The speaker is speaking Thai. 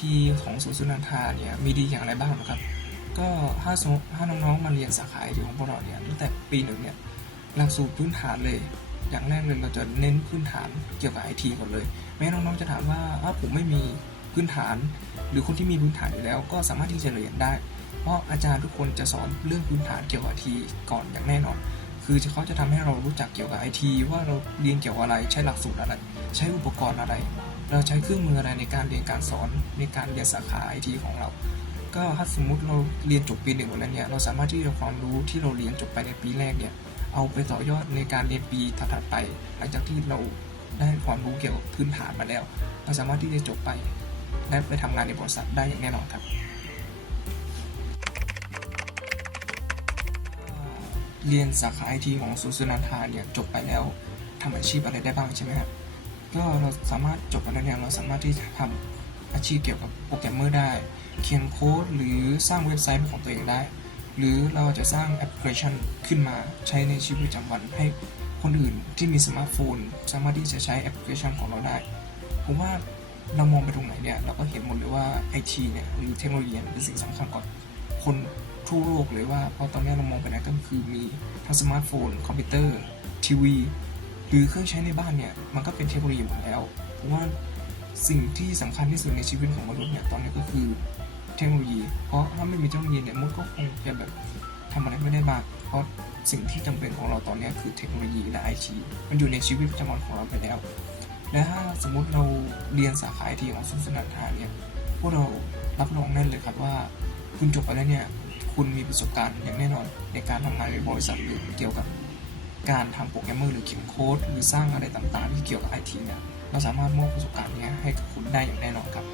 ทีของศูนย์สุนันทาเนี่ยมีดีอย่างไรบ้างนะครับ ก็ถ้าสมถ้าน้องๆมาเรียนสาขาไอทีของพวกเราเนี่ยตั้งแต่ปีหนึ่งเนี่ยหลักสูตรพื้นฐานเลย อย่างแรกเลยเราจะเน้นพื้นฐานเกี่ยวกับไอทีก่อนเลยแม้น้องๆจะถามว่าอ้าผมไม่มีพื้นฐาน หรือคนที่มีพื้นฐานอยู่แล้ว ก็สามารถที่จะเรียนได้ เพราะอาจารย์ทุกคนจะสอนเรื่องพื้นฐานเกี่ยวกับไอทีก่อนอย่างแน่นอน คือเขาจะทำให้เรารู้จักเกี่ยวกับไอทีว่าเราเรียนเกี่ยวกับอะไรใช้หลักสูตรอะไร ใช้อุปกรณ์อะไร เราใช้เครื่องมืออะไรในการเรียนการสอนในการเรียนสาขาไอทีของเรา ก็ถ้าสมมุติเราเรียนจบปีหนึ่งแล้วเนี่ยเราสามารถที่จะความรู้ที่เราเรียนจบไปในปีแรกเนี่ยเอาไปต่อยอดในการเรียนปีถัดไป หลังจากที่เราได้ความรู้เกี่ยวกับพื้นฐานมาแล้ว เราสามารถที่จะจบไปและไปทำงานในบริษัทได้อย่างแน่นอนครับ เรียนสาขาไอทีของศูนย์สุนันทาเนี่ยจบไปแล้วทำอาชีพอะไรได้บ้างใช่ไหมครับก็เราสามารถจบไปแล้วเนี่ยเราสามารถที่จะทำอาชีพเกี่ยวกับโปรแกรมเมอร์ได้ เขียนโค้ดหรือสร้างเว็บไซต์ของตัวเองได้ หรือเราจะสร้างแอปพลิเคชันขึ้นมาใช้ในชีวิตประจำวันให้คนอื่นที่มีสมาร์ทโฟน สามารถที่จะใช้แอปพลิเคชันของเราได้ ผมว่าเรามองไปตรงไหนเนี่ยเราก็เห็นหมดเลยว่าไอทีเนี่ยหรือเทคโนโลยีเป็นสิ่งสำคัญกับคน ทั่วโลกเลยว่าเพราะตอนนี้เรามองไปไหนก็คือมีทั้งสมาร์ทโฟน คอมพิวเตอร์ ทีวี หรือเครื่องใช้ในบ้านเนี่ย มันก็เป็นเทคโนโลยีหมดแล้วผมว่าสิ่งที่สำคัญที่สุดในชีวิตของมนุษย์เนี่ยตอนนี้ก็คือเทคโนโลยี เพราะถ้าไม่มีเทคโนโลยีเนี่ยมันก็คงจะแบบทำอะไรไม่ได้มาก เพราะสิ่งที่จำเป็นของเราตอนนี้คือเทคโนโลยีและไอทีมันอยู่ในชีวิตประจำวันของเราไปแล้ว และถ้าสมมติเราเรียนสาขาไอทีของสุนทรนันทาเนี่ยพวกเรารับรองแน่นเลยครับว่า คุณจบไปแล้วเนี่ย คุณมีประสบการณ์อย่างแน่นอนในการทำงานในบริษัทหรือเกี่ยวกับการทำโปรแกรมเมอร์หรือเขียนโค้ดหรือสร้างอะไรต่างๆ ที่เกี่ยวกับไอทีเนี่ยเราสามารถมอบประสบการณ์นี้ให้กับคุณได้อย่างแน่นอนครับ